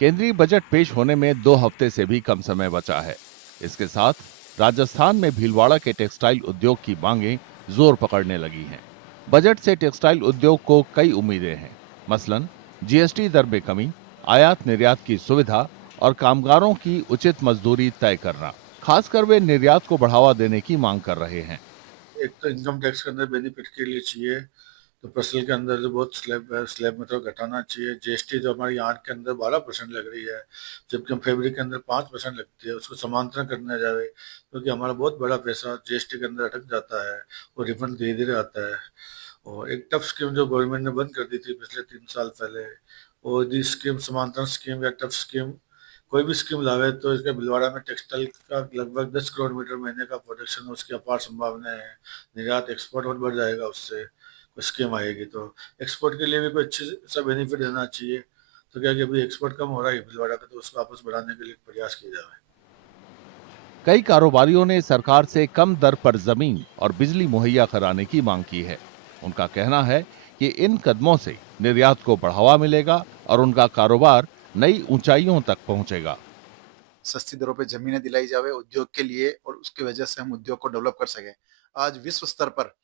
केंद्रीय बजट पेश होने में 2 हफ्ते से भी कम समय बचा है। इसके साथ राजस्थान में भीलवाड़ा के टेक्सटाइल उद्योग की मांगें जोर पकड़ने लगी हैं। बजट से टेक्सटाइल उद्योग को कई उम्मीदें हैं। मसलन जीएसटी दर में कमी, आयात निर्यात की सुविधा और कामगारों की उचित मजदूरी तय करना। खासकर वे निर्यात को बढ़ावा देने की मांग कर रहे हैं। एक तो इनकम टैक्स के अंदर बेनिफिट के लिए चाहिए, तो पर्सनल के अंदर जो बहुत स्लैब में तो घटाना चाहिए। जीएसटी जो हमारी यहाँ के अंदर 12% लग रही है, जबकि हम फैब्रिक के अंदर 5% लगती है, उसको समांतरण करने जाए, क्योंकि हमारा बहुत बड़ा पैसा जीएसटी के अंदर अटक जाता है और रिफंड धीरे धीरे आता है। और एक टफ स्कीम जो गवर्नमेंट ने बंद कर दी थी पिछले 3 साल पहले, और ये स्कीम समांतरण स्कीम या टफ स्कीम कोई भी स्कीम लावे तो इसके भीलवाड़ा में टेक्सटाइल का लगभग 10 करोड़ मीटर महीने का प्रोडक्शन, उसकी अपार संभावना है। निर्यात एक्सपोर्ट और बढ़ जाएगा उससे कोई स्कीम आएगी तो। एक्सपोर्ट के लिए भी कोई अच्छी सा बेनिफिट देना चाहिए। तो क्या कि अभी एक्सपोर्ट कम हो रहा है भीलवाड़ा का, तो उसको वापस बढ़ाने के लिए प्रयास किया जाए। कई कारोबारियों ने सरकार से कम दर पर जमीन और बिजली मुहैया कराने की मांग की है। उनका कहना है कि इन कदमों से निर्यात को बढ़ावा मिलेगा और उनका कारोबार नई ऊंचाइयों तक पहुंचेगा। सस्ती दरों पे जमीनें दिलाई जावे उद्योग के लिए और उसकी वजह से हम उद्योग को डेवलप कर सकें। आज विश्व स्तर पर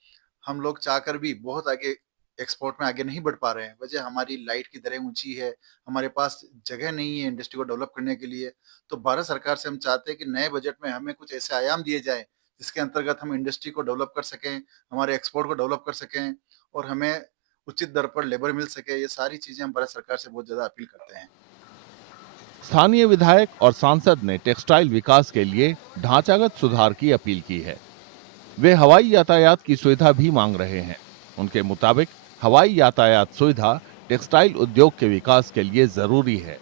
हम लोग चाहकर भी बहुत आगे एक्सपोर्ट में आगे नहीं बढ़ पा रहे हैं। वजह हमारी लाइट की दरें ऊंची है, हमारे पास जगह नहीं है इंडस्ट्री को डेवलप करने के लिए। तो भारत सरकार से हम चाहते हैं कि नए बजट में हमें कुछ ऐसे आयाम दिए जाए जिसके अंतर्गत हम इंडस्ट्री को डेवलप कर सकें, हमारे एक्सपोर्ट को डेवलप कर सकें और हमें उचित दर पर लेबर मिल सके। ये सारी चीजें हम भारत सरकार से बहुत ज्यादा अपील करते हैं। स्थानीय विधायक और सांसद ने टेक्सटाइल विकास के लिए ढांचागत सुधार की अपील की है। वे हवाई यातायात की सुविधा भी मांग रहे हैं। उनके मुताबिक हवाई यातायात सुविधा टेक्सटाइल उद्योग के विकास के लिए जरूरी है।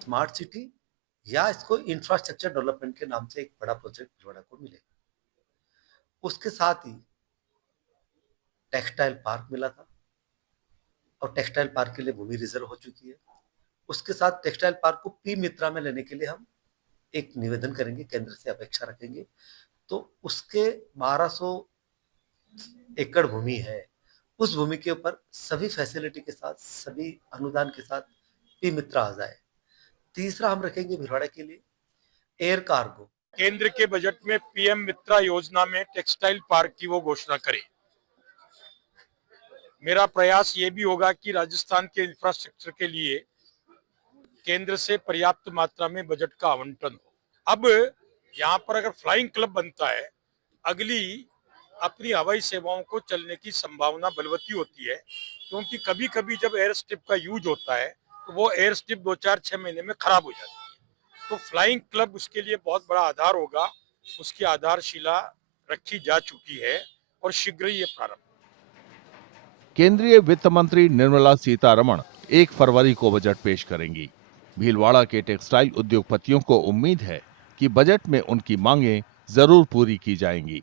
स्मार्ट सिटी या इसको इंफ्रास्ट्रक्चर डेवलपमेंट के नाम से एक बड़ा प्रोजेक्ट भिलवाड़ा को मिले। उसके साथ ही टेक्सटाइल पार्क मिला था और टेक्सटाइल पार्क के लिए भूमि रिजर्व हो चुकी है। उसके साथ टेक्सटाइल पार्क को पी मित्रा में लेने के लिए हम एक निवेदन करेंगे, केंद्र से अपेक्षा रखेंगे। तो उसके 1200 एकड़ भूमि है, उस भूमि के ऊपर सभी फैसिलिटी के साथ, सभी अनुदान के साथ पी मित्रा आ जाए। तीसरा हम रखेंगे भिलवाड़ा के लिए एयर कार्गो। केंद्र के बजट में पीएम मित्रा योजना में टेक्सटाइल पार्क की वो घोषणा करें। मेरा प्रयास ये भी होगा कि राजस्थान के इंफ्रास्ट्रक्चर के लिए केंद्र से पर्याप्त मात्रा में बजट का आवंटन हो। अब यहाँ पर अगर फ्लाइंग क्लब बनता है, अगली अपनी हवाई सेवाओं को चलने की संभावना बलवती होती है, क्योंकि कभी कभी जब एयर स्ट्रिप का यूज होता है तो वो एयर स्ट्रिप 2-4-6 महीने में खराब हो जाती है। तो फ्लाइंग क्लब उसके लिए बहुत बड़ा आधार होगा। उसकी आधारशिला रखी जा चुकी है और शीघ्र ही ये प्रारंभ। केंद्रीय वित्त मंत्री निर्मला सीतारमण 1 फरवरी को बजट पेश करेंगी। भीलवाड़ा के टेक्सटाइल उद्योगपतियों को उम्मीद है कि बजट में उनकी मांगें जरूर पूरी की जाएंगी।